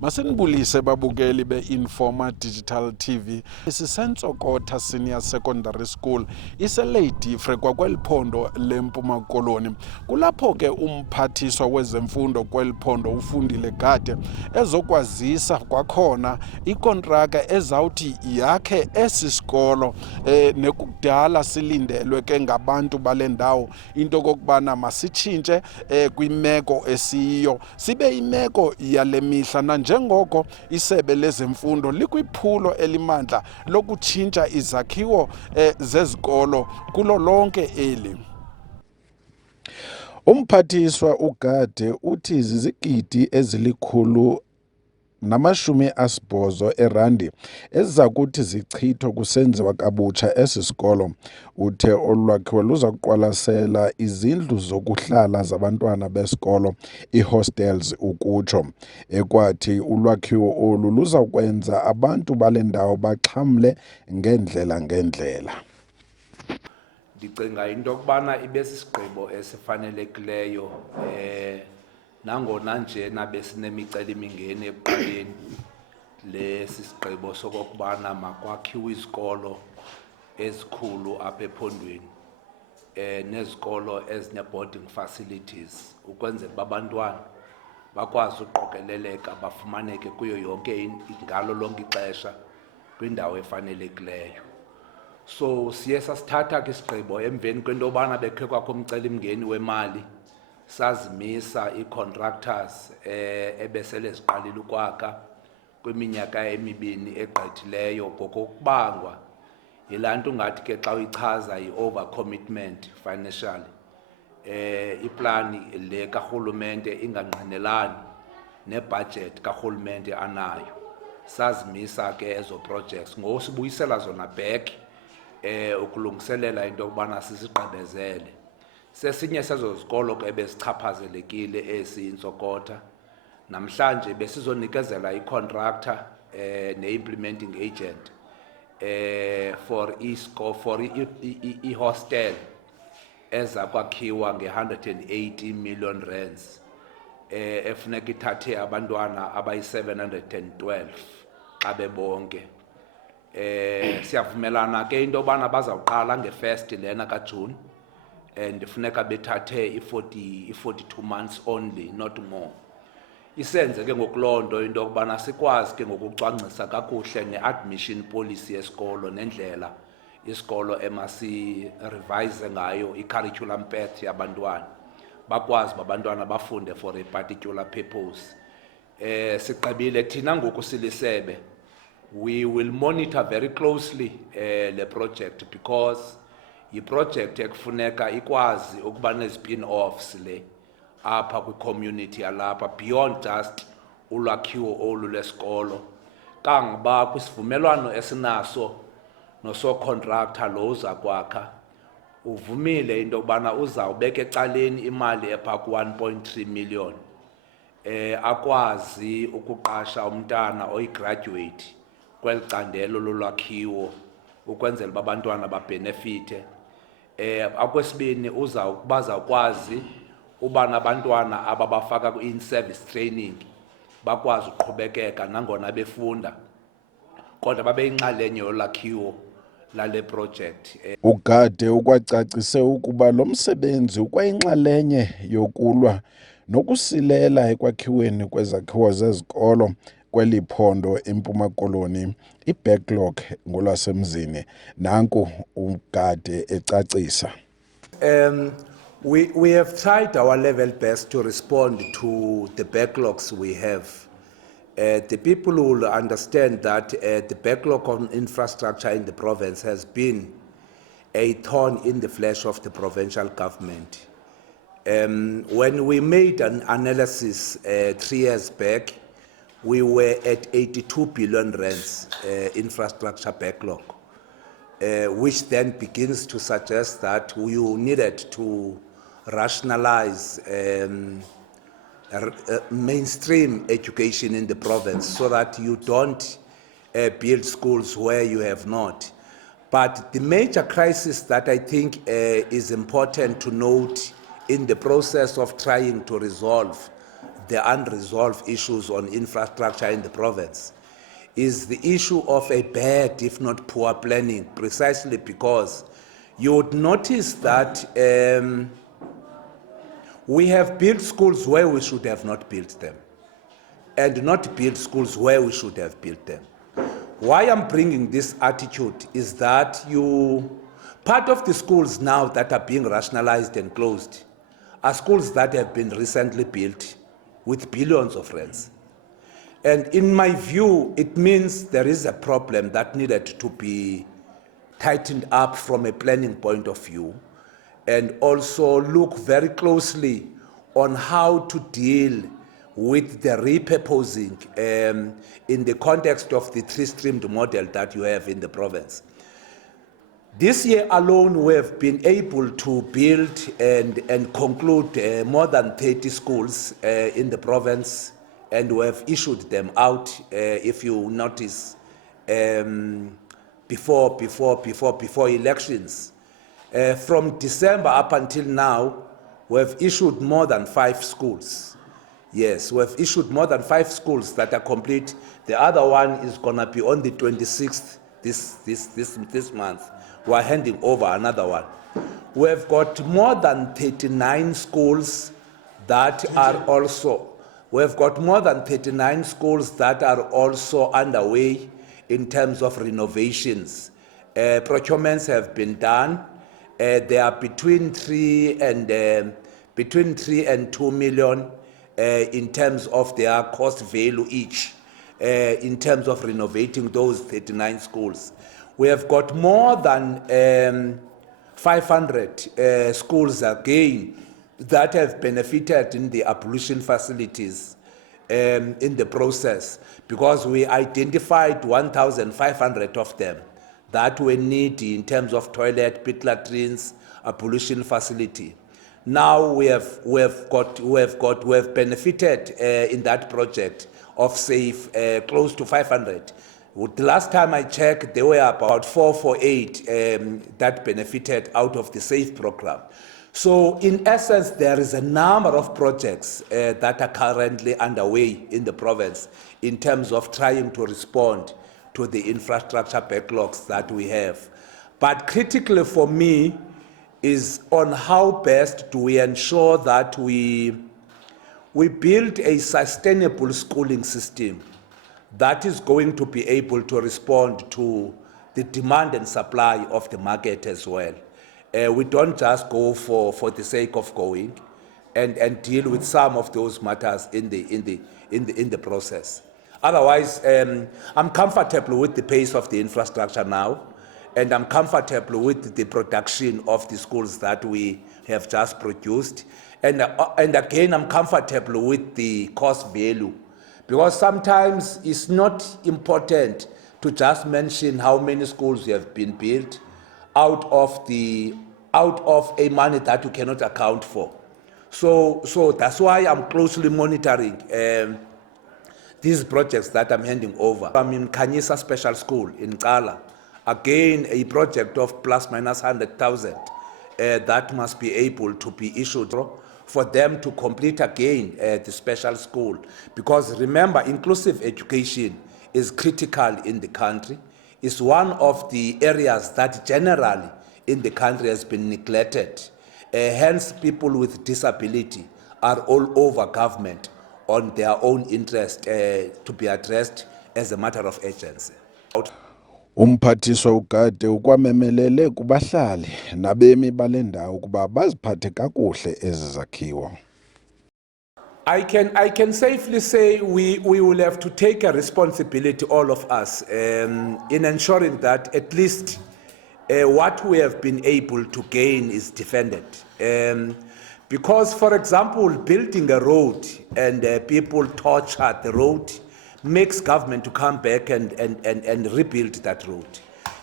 Masinibulise babukeli be-Informa Digital TV. Ntsokotha Senior Secondary School ise Lady Frere kwakweliphondo leMpuma Koloni. Kulapho ke umphathiswa wezemfundo kweliphondo uFundile Gade ezokwazisa kwakhona ikontraka ezawuthi yakhe esi sikolo nekudala silindelwe ke ngabantu bale ndawo into kokubana masitshintshe kwimeko esiyo sibe imeko yale mihla nanjengoko isebe lezemfundo likwiphulo elimandla lokutshintsha izakhiwo zezikolo kulo lonke eli. Umphathiswa uGade uthi zizigidi ezili-180 erandi eziza kuthi zichithwa kusenziwa kabutsha esi sikolo. Uthe olwakhiwo luza kuqwalasela izindlu zokuhlala zabantwana besikolo, i-hostels ukutsho. Ekwathi ulwakhiwo olu luza kwenza abantu bale ndawo baxhamle ngeendlela. Ndicinga into yokubana ibe sisigqibo esifanelekileyo nangona njena besinemiceli-mingeni ekuqaleni lesi sigqibo sokokubana makwakhiwe izikolo ezikhulu apha ephondweni nezikolo ezine-boarding facilities ukwenzela uba abantwana bakwazi uqokeleleka bafumaneke kuyo yonke ngalo lonke ixesha kwindawo efanelekileyo. So siye sasithatha ke isigqibo emveni kwento yobana bekhe kwakho umceli-mngeni wemali sazimisa ii-contractors ebesele ziqalile ukwakha kwiminyaka emibini egqithileyo ngokokubangwa yilaa nto ngathi ke xa uyichaza yi-over commitment financially iplani le karhulumente ingangqinelani nebudget karhulumente anayo. Sazimisa ke ezo projects ngosibuyisela zona back ukulungiselela into yokubana sizigqibezele. Sesinye sezo zikolo ke bezichaphazelekile esi Ntsokotha. Namhlanje besizonikezela i-contractor ne-implementing agent for i-hostel eza kwakhiwa nge-180 million rands efuneka ithathe abantwana abayi-712 xa bebonke. Siyavumelana ke into yobana bazawuqala nge-1 lena kaJune ndifuneka bethathe i-42 months only, not more. Isenze ke ngokuloo nto into yokubana sikwazi ke ngokucwangcisa kakuhle ne-admission policy yesikolo nendlela isikolo emasi-revise ngayo i-curriculum path yabantwana bakwazi babantwana bafunde for a particular purpose. Sigqibile thina ngoku silisebe, we will monitor very closely le project because yi-project ekufuneka ikwazi ukuba ne-spin-offs le apha kwi-community yalapha beyond just ulwakhiwo olu lesikolo. Kangoba kwisivumelwano esinaso noso-contractor lo uza kwakha uvumile into yokubana uzawubeka ecaleni imali epha ku-1.3 million akwazi ukuqasha umntana oyi-graduate kweli candelo lolwakhiwo ukwenzela uba abantwana babenefite. Akwesibini bazawukwazi uba nabantwana ababafaka ku-in-service training bakwazi uqhubekeka nangona befunda kodwa babe yinxalenye yolwakhiwo lale project. uGade ukwacacise ukuba lo msebenzi ukwayinxalenye yokulwa nokusilela ekwakhiweni kwezakhiwo zezikolo kweli phondo eMpuma Koloni, i-backlog ngolwasemzini. Nanku uGade ecacisa. We have tried our level best to respond to the backlogs we have. The people will understand that the backlog on infrastructure in the province has been a thorn in the flesh of the provincial government. When we made an analysis 3 years back, we were at 82 billion rands infrastructure backlog, which then begins to suggest that we needed to rationalize mainstream education in the province so that you don't build schools where you have not. But the major crisis that I think is important to note in the process of trying to resolve the unresolved issues on infrastructure in the province is the issue of a bad, if not poor planning, precisely because you would notice that we have built schools where we should have not built them, and not build schools where we should have built them. Why I'm bringing this attitude is that part of the schools now that are being rationalized and closed are schools that have been recently built with billions of rands. And in my view, it means there is a problem that needed to be tightened up from a planning point of view, and also look very closely on how to deal with the repurposing in the context of the three-streamed model that you have in the province. This year alone, we have been able to build and conclude more than 30 schools in the province, and we have issued them out, if you notice, before elections. From December up until now, we have issued more than 5 schools. Yes, we have issued more than 5 schools that are complete. The other one is going to be on the 26th this month. We are handing over another one. We have got more than 39 schools that are also, we have got more than 39 schools that are also underway in terms of renovations. Procurements have been done. They are between 3 and 2 million in terms of their cost value each, in terms of renovating those 39 schools. We have got more than 500 schools again that have benefited in the ablution facilities in the process, because we identified 1,500 of them that were needy in terms of toilet, pit latrines, ablution facility. Now we have benefited in that project of SAFE close to 500. The last time I checked, there were about 448 that benefited out of the SAFE program. So in essence, there is a number of projects that are currently underway in the province in terms of trying to respond to the infrastructure backlogs that we have. But critically for me is on how best do we ensure that we build a sustainable schooling system that is going to be able to respond to the demand and supply of the market as well. We don't just go for the sake of going and deal with some of those matters in the process. Otherwise, I'm comfortable with the pace of the infrastructure now, and I'm comfortable with the production of the schools that we have just produced. And again, I'm comfortable with the cost value, because sometimes it's not important to just mention how many schools have been built out of a money that you cannot account for. So that's why I'm closely monitoring these projects that I'm handing over. I'm in Khanyisa Special School in Kala. Again, a project of plus minus 100,000 that must be able to be issued for them to complete again the special school. Because remember, inclusive education is critical in the country. It's one of the areas that generally in the country has been neglected. Hence, people with disability are all over government on their own interest to be addressed as a matter of urgency. Umphathiswa uGade ukwamemelele kubahlali nabemi bale ndawo ukuba baziphathe kakuhle ezi zakhiwo. I can safely say we will have to take a responsibility, all of us, in ensuring that at least what we have been able to gain is defended. Because, for example, building a road and people torture the road makes government to come back and rebuild that road.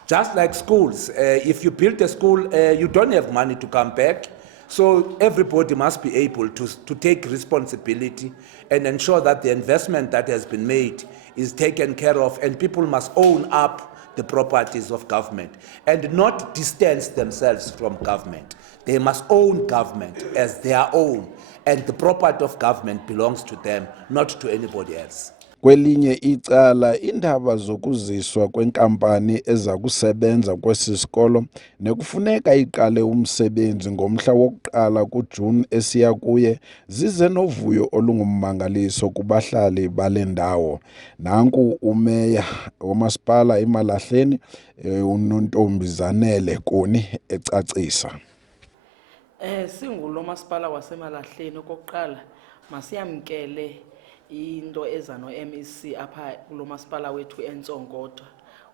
Just like schools, if you build a school, you don't have money to come back. So everybody must be able to take responsibility and ensure that the investment that has been made is taken care of, and people must own up the properties of government and not distance themselves from government. They must own government as their own, and the property of government belongs to them, not to anybody else. Kwelinye icala iindaba zokuziswa kwenkampani eza kusebenza kwesi sikolo nekufuneka iqale umsebenzi ngomhla woku-1 kuJuni esiya kuye zize novuyo olungummangaliso kubahlali bale ndawo. Nanku umeya womasipala eMalahleni uNontombizanele Koni ecacisa. Singulo masipala waseMalahleni okokuqala masiyamkele into eza no-MEC apha kulo masipala wethu eNtsokotha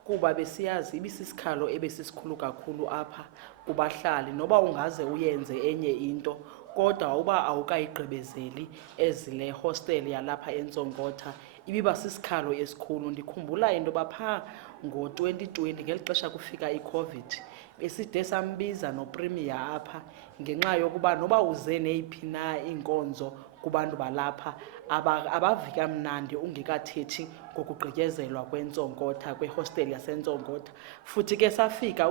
kuba besiyazi ibisisikhalo ebesisikhulu kakhulu apha kubahlali noba ungaze uyenze enye into kodwa uba awukayigqibezeli ezile hostel yalapha eNtsokotha ibiba sisikhalo esikhulu. Ndikhumbula into bapha ngo-2020 ngeli xesha kufika iCovid beside sambiza nopremier apha ngenxa yokuba noba uze neyiphi na iinkonzo kubantu balapha abavi kamnandi ungekathethi ngokugqityezelwa kweNtsokotha kwehostel yaseNtsokotha. Futhi ke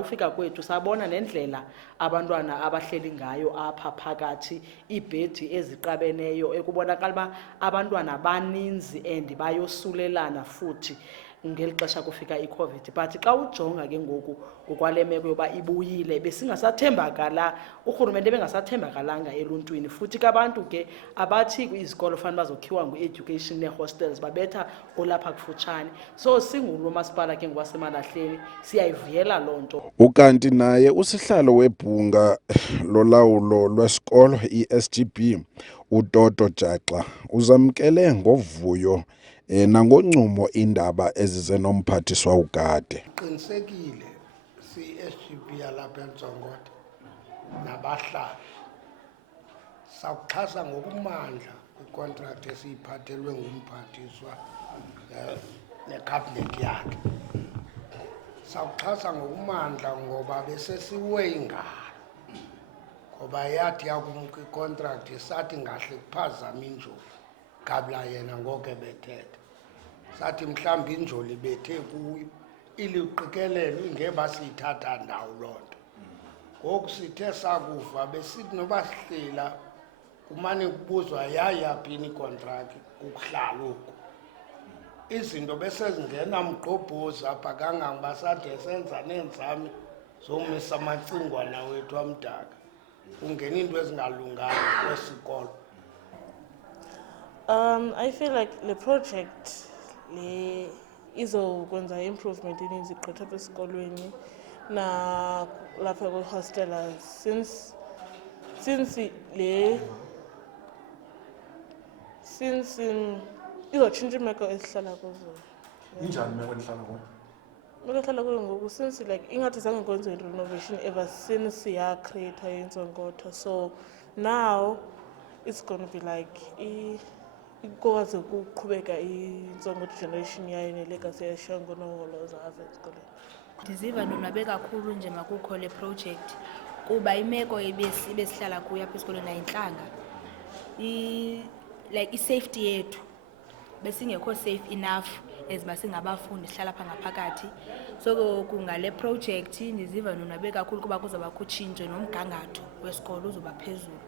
ufika kwethu sabona nendlela abantwana abahleli ngayo apha phakathi, iibhedi eziqabeneyo ekubonakala uba abantwana baninzi and bayosulelana futhi ngeli xesha kufika iCovid. But xa ujonga ke ngoku ngokwale meko yoba ibuyile besingasathembakala, urhulumente bengasathembakalanga eluntwini. Futhi ke abantu ke abathi izikolo fanele bazokhiwa ngu-education nee-hostels babetha olapha kufutshane. So singulo masipala ke ngwaseMalahleni siyayivuyela loo nto. Ukanti naye usihlalo webhunga lolawulo lwesikolo i-SGB uToto Jaxa uzamkele ngovuyo nangoncumo indaba ezize nomphathiswa uGade. Qinisekile si-SGB yalapha eNtsokotha nabahlali sakuxhasa ngokumandla kwicontract esiyiphathelwe ngumphathiswa necabinet yakhe. Sakuxhasa ngokumandla ngoba besesiwenga ngoba yathi yakumka icontract sathi ngahle kuphazama injoli kabla yena ngoke bethetha. Sathi mhlawumbi injoli bethe kuyo iliqikelelo ingeba siyithatha ndawo loo nto. Ngoku sithe sakuva besithi noba sihlela kumane kubuzwa yayaphini icontract ukuhlala oku. Izinto besezingena mgqobhozi apha kangangoba sade senza neenzame zomisa amacingwana wethu amdaka kungena into ezingalunganga kwesikolo. I feel like the project izokwenza improvement eninzi gqitha apha esikolweni na lapha kwi-hostelers since izotshintsha iimeko esihlala kuzo. Injani imeko enihlala kuyo? Imeko ehlala kuyo ngoku since like ingathi zange kwenziwe renovation ever since yacreata iNtsokotha. So now it's going to be like ikwazi ukuqhubeka iNtsokotha generation yayo nelegacy yeshongo noholoza apha esikolweni. Ndiziva ndonwabe kakhulu nje makukho le project kuba imeko ebesihlala kuyo apha esikolweni ayintlanga. Like i-safety yethu besingekho safe enough as masingabafundi sihlala apha ngaphakathi. So kungale project ndiziva ndonwabe kakhulu kuba kuzawuba kutshintsho nomgangatho wesikolo uzoba phezulu.